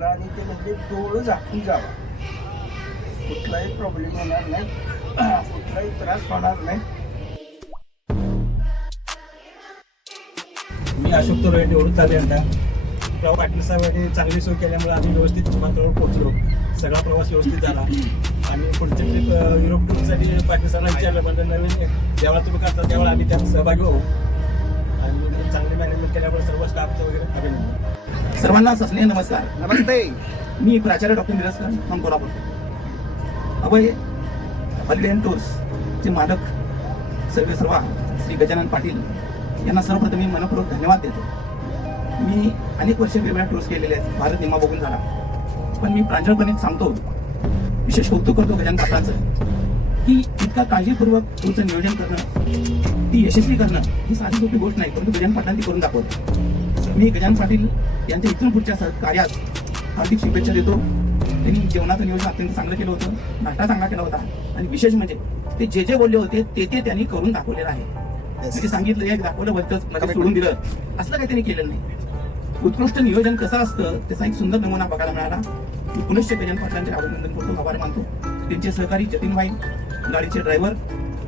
केला आणि ते म्हणजे डोळं झाकून जावा, कुठलाही प्रॉब्लेम होणार नाही, कुठलाही त्रास होणार नाही. मी अशोक तोरवे निवडून चालू यंदा पाटील साहेबांनी चांगली सोय केल्यामुळे आम्ही व्यवस्थित विमानतळावर पोहोचलो. सगळा प्रवास व्यवस्थित झाला आणि पुढच्या ट्रिप युरोप टूरसाठी पाटील साहेबांना विचारलं, म्हणजे नवीन जेव्हा तुम्ही करता त्यावेळेला आम्ही त्यात सहभागी होऊ आणि चांगली मॅनेजमेंट केल्यामुळे सर्व स्टाफचं वगैरे अभिनंदन. सर्वांना सस्नेह नमस्कार. नमस्ते. मी प्राचार्य doctor Mirajkar from Kolhapur. Abhay holiday and tours चे मालक सर्वेसर्वा श्री गजानन पाटील यांना सर्वप्रथम मी मनपूर्वक धन्यवाद देतो. मी अनेक वर्ष वेगवेगळ्या टूर्स केलेले आहेत, भारत निमा बघून झाला, पण मी प्रांजळपणे सांगतो, विशेष कौतुक करतो गजानन पाटलांचं की इतका काळजीपूर्वक टूरचं नियोजन करणं, ती यशस्वी करणं ही साधी सोपी गोष्ट नाही, परंतु गजानन पाटलांनी करून दाखवतं. मी गजानन पाटील यांच्या इथून पुढच्या कार्यात हार्दिक शुभेच्छा देतो. त्यांनी जेवणाचं नियोजन अत्यंत चांगलं केलं होतं, नाश्ता चांगला केला होता आणि विशेष म्हणजे ते जे बोलले होते ते त्यांनी करून दाखवलेलं आहे. म्हणजे सांगितलं एक दाखवलं भलतंच मध्ये सोडून दिलं असलं काही त्यांनी केलेलं नाही. उत्कृष्ट नियोजन कसं असतं त्याचा एक सुंदर नमुना बघायला मिळाला. मी पुनश्च गजानन पाटलांचे अभिनंदन करतो, आभार मानतो. त्यांचे सहकारी जतीनभाई गाडीचे ड्रायव्हर,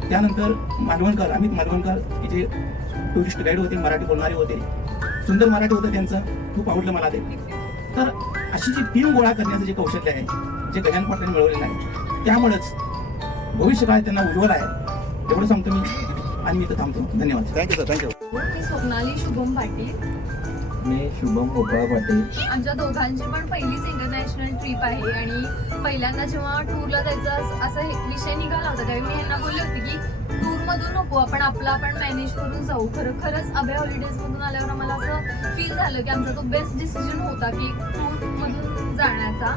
त्यानंतर मालवणकर अमित मालवणकर की जे टुरिस्ट गाईड होते, मराठी बोलणारे होते, सुंदर मराठी होतं त्यांचं, खूप आवडलं मला ते. तर अशी जी टीम गोळा करण्याचं जे कौशल्य आहे जे गजानन पाटलांनी मिळवलेलं आहे, त्यामुळेच भविष्यकाळ त्यांना उज्ज्वल आहे एवढं सांगतो मी आणि मी इथं थांबतो. धन्यवाद. Thank you sir. थँक्यू. मी स्वप्नाली शुभम पाटील. मी शुभम गोपाळ पाटील. आमच्या दोघांची पण पहिलीच इंटरनॅशनल ट्रिप आहे आणि पहिल्यांदा जेव्हा टूरला जायचं असा विषय निघाला होता त्यावेळी मी यांना बोलले होते की टूरमधून नको, आपण मॅनेज करून जाऊ. खरंच अभय हॉलिडेजमधून आल्यावर आम्हाला असं फील झालं की आमचा तो बेस्ट डिसिजन होता की टूरमधून जाण्याचा.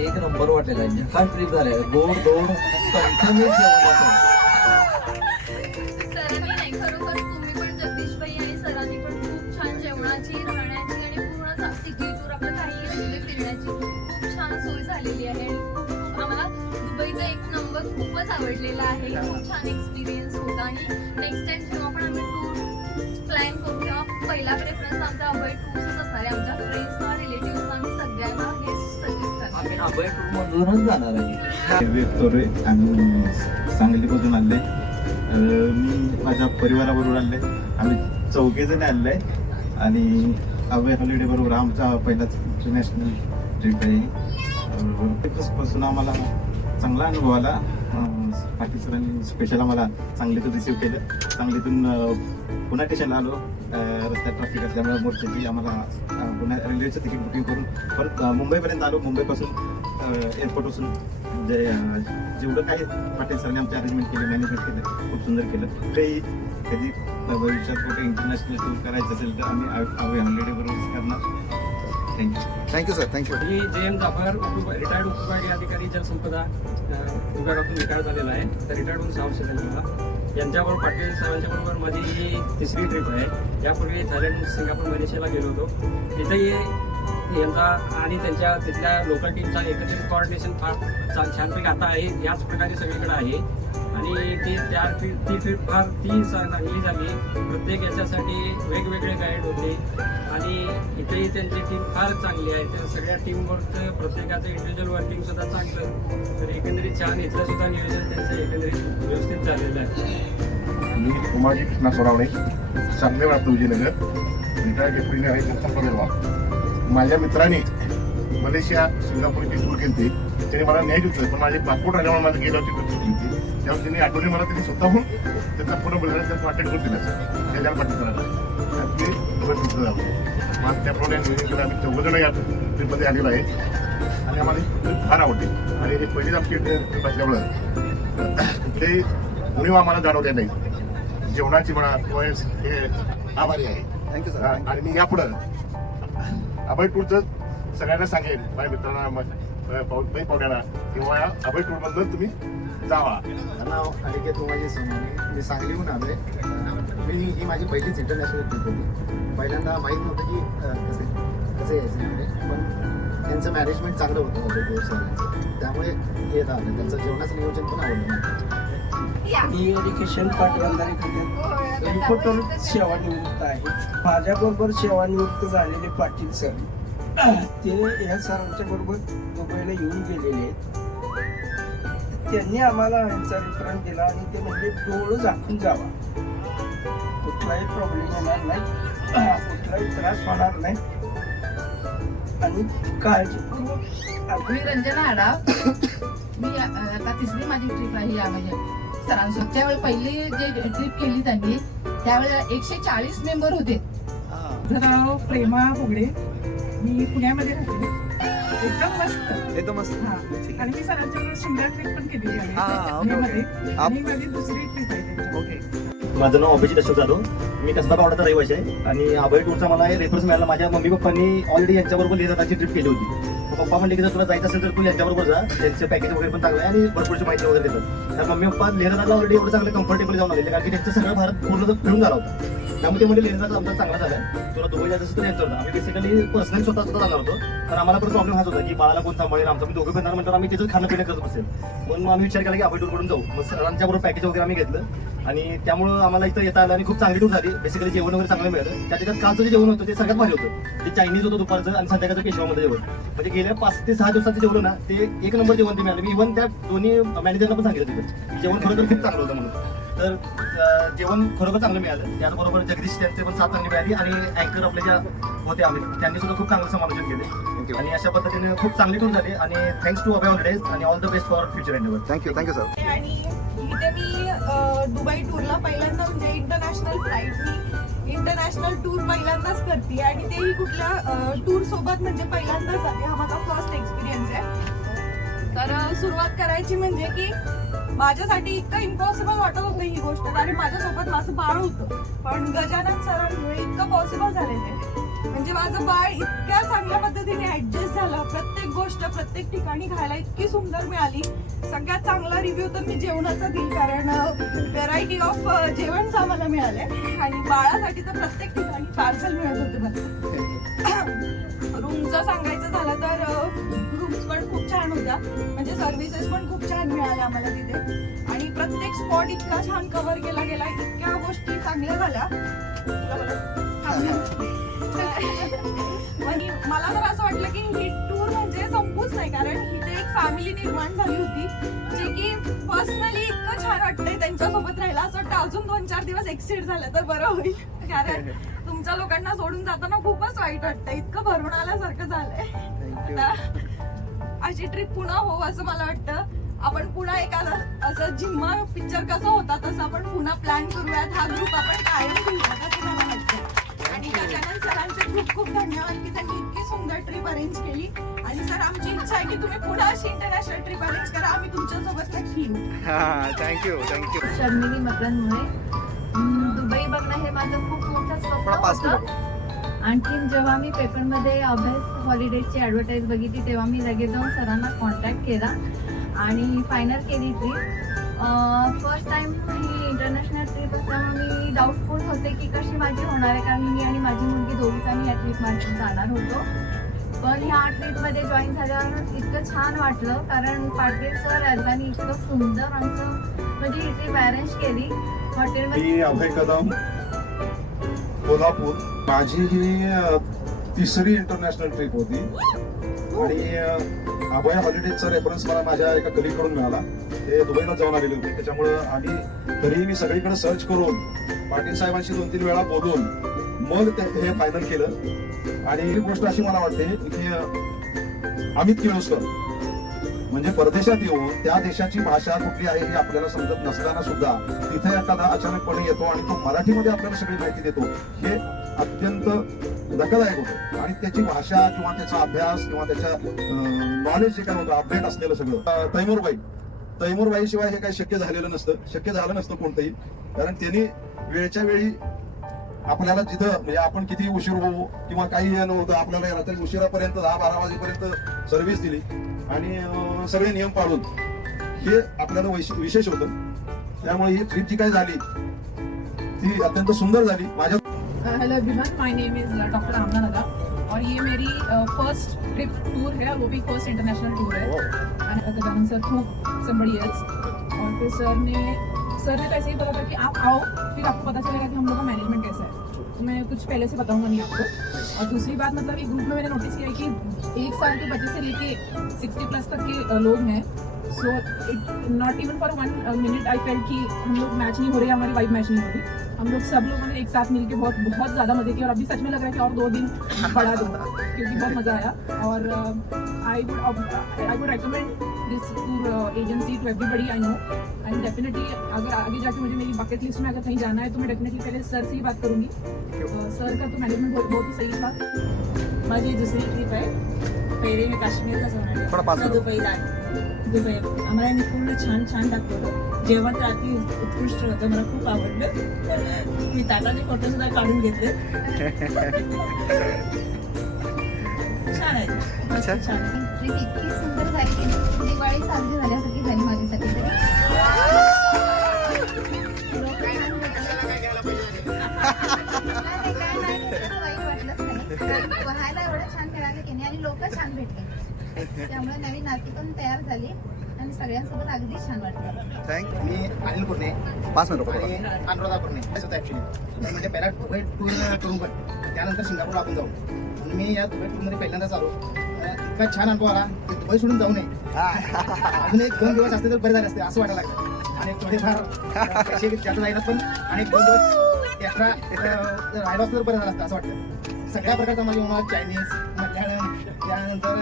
एक नंबर वाटेल हा ट्रिप झालाय, गोड कंटिन्यू जेवण. सरांनी नाही, खरोखर तुम्ही पण जगदीशबाई आणि सरांनी पण खूप छान जेवणाची, राहण्याची आणि पूर्ण सिटी टूर आपलं काही असले फिरण्याची खूप छान सोय झालेली आहे आणि खूप आम्हाला दुबईचा एक नंबर खूपच आवडलेला आहे. खूप छान एक्सपिरियन्स होता आणि नेक्स्ट टाइम जेव्हा पण आम्ही टूर प्लॅन करू तेव्हा पहिला प्रेफरन्स आमचा अभय टूर्सच असणार आहे. आमच्या फ्रेंड्सना, रिलेटिव्हजना आम्ही सगळ्यांना हे सजेस्ट करणार. आम्ही अभय टूर मधूनच जाणार आहे. आम्ही सांगलीमधून आले, मी माझ्या परिवाराबरोबर आले, आम्ही 4 जण आले आणि अभय हॉलिडे बरोबर आमचा पहिलाच इंटरनॅशनल ट्रिप आहे. पासून आम्हाला चांगला अनुभव आला. पाटील सरांनी स्पेशल आम्हाला सांगलीतून रिसिव्ह केलं. सांगलीतून पुन्हा स्टेशनला आलो. रस्त्यात ट्रॅफिक असल्यामुळे मोर्चाची आम्हाला पुन्हा रेल्वेचं तिकीट बुकिंग करून परत मुंबईपर्यंत आलो. मुंबईपासून एअरपोर्टपासून जेवढं काही पाटील सरांनी आमचे अरेंजमेंट केले, मॅनेजमेंट केलं, खूप सुंदर केलं. ते कधी भविष्यात कुठे इंटरनॅशनल टूर करायचं असेल तर आम्ही अभय हॉलिडे बरोबर करणार. थँक्यू. Thank you sir. थँक्यू. मी JM जाफर, रिटायर्ड उपविभागीय अधिकारी जलसंपदा विभागातून रिटायर्ड झालेला आहे. तर रिटायर्ड होऊन 6 वर्ष झाले मला. यांच्याबरोबर पाटील साहेबांच्या बरोबर माझी ही 3री ट्रिप आहे. यापूर्वी थायलंड, सिंगापूर, मलेशियाला गेलो होतो. तिथंही यांचा आणि त्यांच्या तिथल्या लोकल टीमचा एकत्रित कोऑर्डिनेशन फार छानपैकी आता आहे, याच प्रकारे सगळीकडे आहे आणि ती ट्रिप फार चांगली झाली. प्रत्येक याच्यासाठी वेगवेगळे गाईड होते आणि इथेही त्यांची टीम फार चांगली आहे. त्या सगळ्या टीमवरचं प्रत्येकाचं इंडिव्हिज्युअल वर्किंग सुद्धा चांगलं, तर एकंदरीत छान. इथलं सुद्धा नियोजन त्यांचं एकंदरीत व्यवस्थित झालेलं आहे. मी उमाजी कृष्णा सोरावणे, चांगले विजयनगर, रिटायर्ड डेप्युटी आहे जनता. माझ्या मित्राने मलेशिया, सिंगापूरची टूर केली, त्याने मला न्याय होतं, पण माझे पासपोर्ट आल्यामुळे माझं गेलं होती. त्यामुळे त्यांनी आठवणी मला त्यांनी स्वतःहून त्याचा पूर्ण बोलायला त्याचा अटेंड करून दिला सर गजानन पाटील सरांना. आणि ते दोघं तुमचं झालं. मग त्याप्रमाणे नियोजन आम्ही 4 जण या ट्रिपमध्ये आलेलो आहे आणि आम्हाला ट्रिप फार आवडते आणि हे पहिलीच आमची ट्रिप असल्यामुळं कुठलेही उणीव आम्हाला जाणवले नाही. जेवणाची म्हणा किंवा हे आभारी आहे. Thank you sir. आणि मी यापुढं अभय टूरचं सगळ्यांना सांगेन, माझ्या मित्रांना, पाहुण्यांना किंवा या अभय टूरमधून तुम्ही जावा. नाव अनिकेत उमाजी सोनवणे, मी सांगलीहून आलो आहे. ही माझी पहिलीच इंटरनॅशनल ट्रिप होती. पहिल्यांदा माहीत नव्हतं की कसे यायचं तिकडे, पण त्यांचं मॅनेजमेंट चांगलं होतं अभय टूर्स, त्यामुळे येत आलं. त्यांचं जेवणाचं नियोजन पण आवडलं. मी एज्युकेशन पाटबंधारे खात्यात रिपोर्टर सेवानिवृत्त आहे. माझ्याबरोबर सेवानिवृत्त झालेले पाटील सर ते ह्या सरांच्या बरोबर दुबईला येऊन गेलेले आहेत. त्यांनी आम्हाला यांचा रेफरन्स दिला आणि ते म्हणजे डोळं झाकून जावा, कुठलाही प्रॉब्लेम येणार नाही, कुठलाही त्रास होणार नाही आणि काळजीपूर्वक. मी रंजना आडाव. मी आता तिसरी माझी ट्रिप आहे या म्हणजे सरांसोबत. त्यावेळी पहिली जे ट्रिप केली त्यांनी त्यावेळेला 140 मेंबर होते. माझं प्रेमा फुगडे, मी पुण्यामध्ये राहते. एकदम मस्त हा. आणि मी सरांच्या शिमला ट्रिप पण केलेली आहे पुण्यामध्ये. आणि माझी दुसरी ट्रिप आहे त्यांच्यामध्ये. माझं नाव अभिजित अशोक जाधव. मी कसबा पावडाचा रहिवासी आहे आणि अभय टूरचा मला रेफरन्स मिळाला. माझ्या मम्मी पप्पांनी ऑलरेडी यांच्याबरोबर लेह लडाखची ट्रिप केली होती. पप्पा म्हणले की जर तुला जायचं असेल तर तू यांच्याबरोबर जा, त्यांचं पॅकेज वगैरे पण चांगलं आहे आणि भरपूरची माहिती वगैरे देतात. तर मम्मी पप्पा लेह लडाखला ऑलरेडी एवढं चांगलं कम्फर्टेबल जाऊन आलेले, कारण की त्यांचं सगळं भारत पूर्ण फिरून झाला होता. त्यामुळे ते म्हणजे लेह लडाख आमचा चांगला झाला. तुला दुबई जायचं असेल तर यांचं होतं. आम्ही बेसिकली पर्सनली स्वतः जाणार होतो, कारण आम्हाला पण प्रॉब्लेम हाच होता की बाळाला कोण सांभाळेल, आमचं मी दोघं फिरणार म्हणतात आम्ही त्याचं खाणं पिणं करत बसेल. म्हणून आम्ही विचार केला की अभय टूरकडून जाऊ. मग सरांच्याबरोबर पॅकेज वगैरे आम्ही घेतलं आणि त्यामुळं आम्हाला इथं येता आलं आणि खूप चांगली टूर झाली. बेसिकली जेवण वगैरे चांगलं मिळालं. त्याच्यात कालचं जे जेवण होतं ते सगळ्यात भारी होतं. ते चायनीज होतं दुपारचं आणि संध्याकाळचं पेशवामध्ये जेवण. म्हणजे गेल्या 5 ते 6 दिवसाचं जेवण ना ते एक नंबर जेवण ते मिळालं. मी इव्हन त्या दोन्ही मॅनेजरला पण सांगितलं तिथं जेवण खरोखर खूप चांगलं होतं म्हणून. तर जेवण खरोखर चांगलं मिळालं. त्याचबरोबर जगदीश त्यांचे पण साथ चांगली मिळाली आणि अँकर आपल्या ज्या होते आम्ही त्यांनी सुद्धा खूप चांगलं समालोचन केले आणि अशा पद्धतीने खूप चांगली टूर झाली. आणि थँक्स टू अभय हॉलिडेज आणि all the best for future Endeavour. Thank you sir. आणि इथे मी दुबई टूरला पहिल्यांदा म्हणजे इंटरनॅशनल टूर पहिल्यांदाच करते आणि तेही कुठल्या टूर सोबत म्हणजे पहिल्यांदाच जाते. हा माझा फर्स्ट एक्सपिरियन्स आहे. तर सुरुवात करायची म्हणजे की माझ्यासाठी इतकं इम्पॉसिबल वाटत होतं ही गोष्ट, कारण माझ्यासोबत माझं बाळ होतं. पण गजानन सरांमुळे इतकं पॉसिबल झालेलं आहे. म्हणजे माझं बाळ इतक्या चांगल्या पद्धतीने ऍडजस्ट झालं. प्रत्येक गोष्ट प्रत्येक ठिकाणी खायला इतकी सुंदर मिळाली. सगळ्यात चांगला रिव्ह्यू तर मी जेवणाचा देईल, कारण व्हेरायटी ऑफ जेवण आम्हाला मिळालंय. आणि बाळासाठी तर प्रत्येक ठिकाणी पार्सल मिळत होते मला. रूमचं सांगायचं झालं तर रूम्स पण खूप छान होत्या, म्हणजे सर्व्हिसेस पण खूप छान मिळाल्या आम्हाला तिथे. आणि प्रत्येक स्पॉट इतका छान कव्हर केला गेला, इतक्या गोष्टी चांगल्या झाल्या. आणि मला तर असं वाटलं की ही टूर म्हणजे संपूच नाही, कारण इथे एक फॅमिली निर्माण झाली होती जे की पर्सनली इतकं छान वाटतंय त्यांच्यासोबत राहायला. असं वाटतं अजून 2-4 दिवस एक्सिड झालं तर बरं होईल, कारण तुमच्या लोकांना सोडून जाताना खूपच वाईट वाटतं. इतकं भरून आल्यासारखं झालंय. आता अशी ट्रिप पुन्हा हो असं मला वाटतं. आपण पुन्हा एखादा असं जिम्मा पिक्चर कसं होता तसं आपण पुन्हा प्लॅन करूयात. हा ग्रुप आपण कायम घेऊयात असं मला वाटतं. आणि गजानन सरांचे खूप खूप धन्यवाद की त्यांनी इतकी सुंदर ट्रिप अरेंज केली. आणि सर आमची इच्छा आहे की तुम्ही पुन्हा अशी इंटरनॅशनल ट्रिप अरेंज करा, आम्ही तुमच्यासोबत नक्की येऊ. थँक्यू. शर्मिली मकरंदमुळे दुबई बघणं हे माझं खूप मोठं स्वप्न होतं. आणखीन जेव्हा मी पेपरमध्ये अभ्यास हॉलिडेजची ॲडव्हर्टाईज बघितली तेव्हा मी लगेच जाऊन सरांना कॉन्टॅक्ट केला आणि फायनल केली ट्रिप. फर्स्ट टाइम ही इंटरनॅशनल ट्रिप असल्यामुळे मी डाऊटफुल होते की कशी माझी होणार आहे, कारण मी आणि माझी मुलगी दोघीच आम्ही या ट्रिपमध्ये जाणार होतो. पण ह्या ट्रिपमध्ये जॉईन झाल्यावर इतकं छान वाटलं, कारण पाटील सर राजधानी इतकं सुंदर आमचं म्हणजे ही ट्रिप अरेंज केली हॉटेलमध्ये. मी अभय कदम, कोल्हापूर. माझी ही तिसरी इंटरनॅशनल ट्रिप होती आणि अभय हॉलिडेजचा रेफरन्स मला माझ्या एका कलीगकडून मिळाला. ते दुबईला जाऊन आलेले होते, त्याच्यामुळं आम्ही तरीही मी सगळीकडे सर्च करून पाटील साहेबांशी 2-3 वेळा बोलून मग हे फायनल केलं. आणि ही गोष्ट अशी मला वाटते की अमित केळुसकर म्हणजे परदेशात येऊन त्या देशाची भाषा कुठली आहे हे आपल्याला समजत नसताना सुद्धा तिथे एखादा अचानकपणे येतो आणि तो मराठीमध्ये आपल्याला सगळी माहिती देतो, हे अत्यंत धक्कादायक होतं. आणि त्याची भाषा किंवा त्याचा अभ्यास किंवा त्याच्या नॉलेज जे काय होतं अपडेट असलेलं सगळं. तैमूरबाई शिवाय हे काही शक्य झालं नसतं कोणतंही, कारण त्यांनी वेळच्या वेळी आपल्याला जिथं म्हणजे आपण किती उशीर होऊ किंवा काही नव्हतं, आपल्याला रात्री उशिरापर्यंत 10-12 वाजेपर्यंत सर्व्हिस दिली आणि सगळे नियम पाळून हे आपल्याला विशेष होतं. त्यामुळे ही ट्रिप जी काय झाली ती अत्यंत सुंदर झाली. माझ्या hello everyone, my name is doctor आमना नदा और ये मेरी फर्स्ट ट्रिप टूर है, वो भी फर्स्ट इंटरनेशनल टूर है. Gajanan sir through somebody else, और फिर सर ने ऐसे ही बोला था कि आप आओ, फिर आपको पता चलेगा कि हम लोग का मैनेजमेंट कैसा है. तो मैं कुछ पहले से बताऊंगा नहीं आपको. और दूसरी बात मतलब एक ग्रुप में मैंने नोटिस किया है कि 1 साल के बच्चे से लेके 60 प्लस तक के लोग हैं. So it not even for 1 minute I felt कि हम लोग मैच नहीं हो रहे, हमारी वाइब मैच नहीं हो रही. हम लोग सब लोगों ने एक साथ मिलके बहुत ज़्यादा मजे किए और अभी सच में लग रहा है कि और 2 दिन बढ़ा दो क्योंकि बहुत मज़ा आया. और I would recommend this tour agency to everybody I know. And definitely अगर आगे जाके मुझे मेरी बकेट लिस्ट में अगर कहीं जाना है तो मैं डेफिनेटली पहले सर से ही बात करूंगी. सर का तो मॅनेजमेंट बहुत ही सही था. माझी दुसरी ट्रिप आहे. पहिले मी काश्मीरला जाऊन आले. दुबई आम्हाला यांनी पूर्ण छान दाखवलं. जेवण तर अति उत्कृष्ट होतं, मला खूप आवडलं. मी ताटाचे फोटो सुद्धा काढून घेतले. छान आहे. छान ट्रिप इतकी सुंदर झाली की दिवाळी साजरी झाल्यासारखी झाली माझ्यासाठी तरी. वाईट वाटलंच नाही. पाहायला एवढं छान मिळालं की नाही आणि लोक छान भेटले. त्यामुळे नवीन नाती पण तयार झाली आणि सगळ्यांसोबत अगदी छान वाटलं. मी अनिल कुर्णे 5 मिनिट आणि अनुराधा कुर्णे होतं ॲक्च्युली. म्हणजे पहिला दुबई टूर करून पण त्यानंतर सिंगापूरला आपण जाऊ. आणि मी या दुबई टूरमध्ये पहिल्यांदाच आलो. इतका छान अनुभव आला की दुबई सोडून जाऊ नये. अजून 1-2 दिवस असते तर बरे झाले असते असं वाटायला लागलं. आणि थोडेफार पैसे जास्त जायला पण आणि 1-2 दिवस एक्स्ट्रा राहिला असतं तर बरं झालं असतं असं वाटतं. सगळ्या प्रकारचा माझी उन्हाळा चायनीज, मल्याळम, त्यानंतर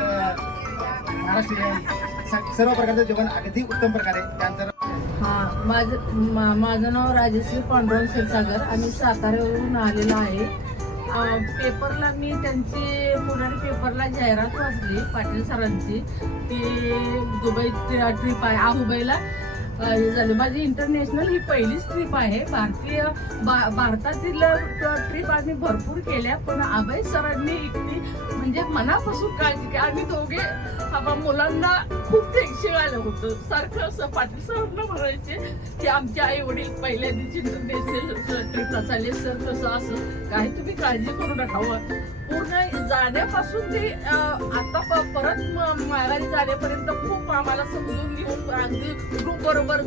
महाराष्ट्रीयन सर्व प्रकारचं जेवण अगदी उत्तम प्रकारे. त्यानंतर माझं नाव राजश्री पांडुरंग क्षीरसागर. आम्ही साताऱ्यावरून आलेलो आहे. पेपरला मी त्यांची पुण्यात पेपरला जाहिरात वाचली पाटील सरांची की दुबई ट्रिप आहे. आहुबाईला हे झाली. माझी इंटरनॅशनल ही पहिलीच ट्रिप आहे. भारतातील ट्रिप आम्ही भरपूर केल्या पण अभय सरांनी इतकी म्हणजे मनापासून काळजी की आम्ही दोघे मुलांना खूप टेन्शन आलं होतं. सारखं असं पाटील सरांना म्हणायचे की आमचे आई वडील पहिल्या दिवशी इंटरनॅशनल ट्रिपला चालले सर कसं असं काही तुम्ही काळजी करू नका. पूर्ण जाण्यापासून ते आता परत माघारी जाण्यापर्यंत खूप आम्हाला समजून घेऊन अगदी ग्रुप बरोबर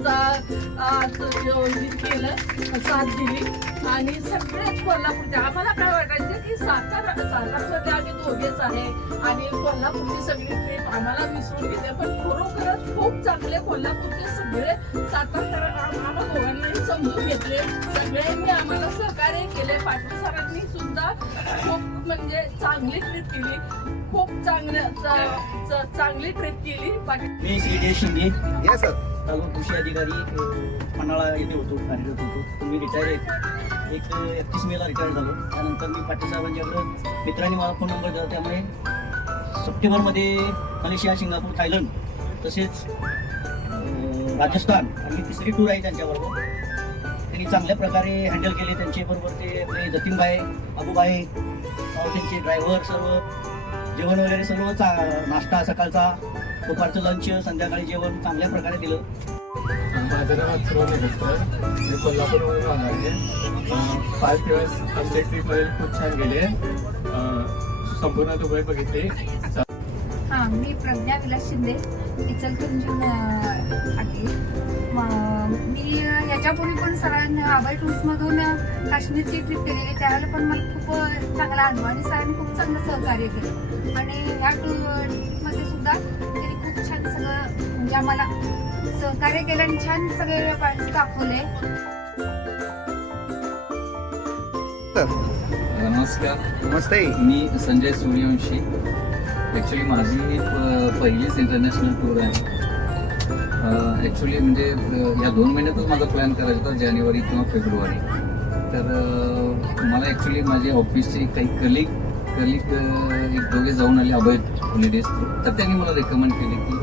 केलं, साथ दिली. आणि सगळेच कोल्हापूरचे आम्हाला काय वाटायचं की सातारमध्ये आम्ही दोघेच आहे आणि कोल्हापूरची सगळी ट्रिप आम्हाला विसरून गेले. पण खरोखरच खूप चांगले कोल्हापूरचे सगळे सातारकर आम्हाला दोघांनाही समजून घेतले. सगळ्यांनी आम्हाला सहकार्य केले. पाटील सरांनी सुद्धा खूप म्हणजे चांगली ट्रिप केली. खूप चांगली ट्रिप केली. मी श्री जय शिंदे येस सर. तालुका कृषी अधिकारी पन्हाळा येथे होतो, कार्यरत होतो. तुम्ही रिटायर आहे. 31 मेला रिटायर झालो. त्यानंतर मी पाटील साहेबांच्याकडं मित्रांनी मला फोन नंबर दिला. त्यामुळे सप्टेंबरमध्ये मलेशिया, सिंगापूर, थायलंड तसेच राजस्थान आणि तिसरी टूर आहे त्यांच्याबरोबर. त्यांनी चांगल्या प्रकारे हँडल केले. त्यांच्याबरोबर ते आपले जतीनभाई, अबूभाई, त्यांचे ड्रायव्हर सर्व जेवण वगैरे सर्व नाश्ता सकाळचा, दुपारचं लंच, संध्याकाळी जेवण चांगल्या प्रकारे दिलं. माझं नाव अथर्व नेगस्कर. मी कोल्हापूरवरून आलो आहे. 5 दिवस आमच्या ट्रिपमध्ये खूप छान गेले. संपूर्ण दुबई बघितली. हां, मी प्रज्ञा विलास शिंदे इचलकरंजीहून आहे. मी याच्यापूर्वी पण सरांनी आबाई टूर्समधून काश्मीरची ट्रिप केलेली. त्यावेळेला पण मला खूप चांगला अनुभव आणि सरांनी खूप चांगलं सहकार्य केलं. आणि ह्या ट्रिपमध्ये सुद्धा त्यांनी खूप छान सगळं म्हणजे आम्हाला सहकार्य केलं आणि छान सगळे पॉईंट्स दाखवले. नमस्कार. नमस्ते. मी संजय सूर्यवंशी. ॲक्च्युली माझी ही पहिलीच इंटरनॅशनल टूर आहे. ॲक्च्युली म्हणजे या 2 महिन्यातच माझा प्लॅन करायचा होता, जानेवारी किंवा फेब्रुवारी. तर मला ॲक्च्युली माझे ऑफिसचे काही कलिग एक दोघे जाऊन आले अभय हॉलिडेज थ्रू. तर त्यांनी मला रेकमेंड केले की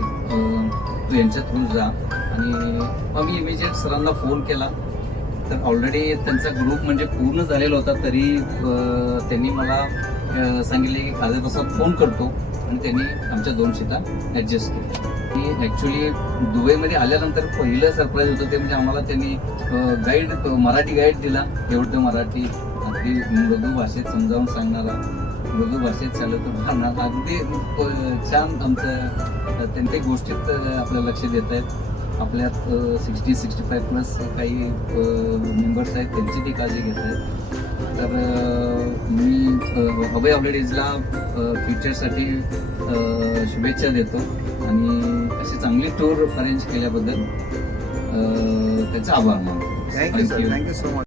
तू यांच्या थ्रू जा. आणि मग मी इमिजिएट सरांना फोन केला. तर ऑलरेडी त्यांचा ग्रुप म्हणजे पूर्ण झालेला होता. तरी त्यांनी मला सांगितले की अर्ध्या तासात फोन करतो. आणि त्यांनी आमच्या 2 सीटा ॲडजस्ट केल्या. मी ॲक्च्युली दुबईमध्ये आल्यानंतर पहिलं सरप्राईज होतं ते म्हणजे आम्हाला त्यांनी मराठी गाईड दिला. एवढं मराठी अगदी मृदू भाषेत समजावून सांगणारा, मृदू भाषेत चालत राहणार, अगदी छान आमचं त्यांच्या गोष्टीत आपलं लक्ष देत आहेत. आपल्यात 60-65 प्लस काही मेंबर्स आहेत, त्यांची ती काळजी घेत आहेत. तर मी अभय हॉलिडेजला फ्युचरसाठी शुभेच्छा देतो आणि अशी चांगली टूर अरेंज केल्याबद्दल त्याचा आभार मानतो. Thank you sir, thank you so much.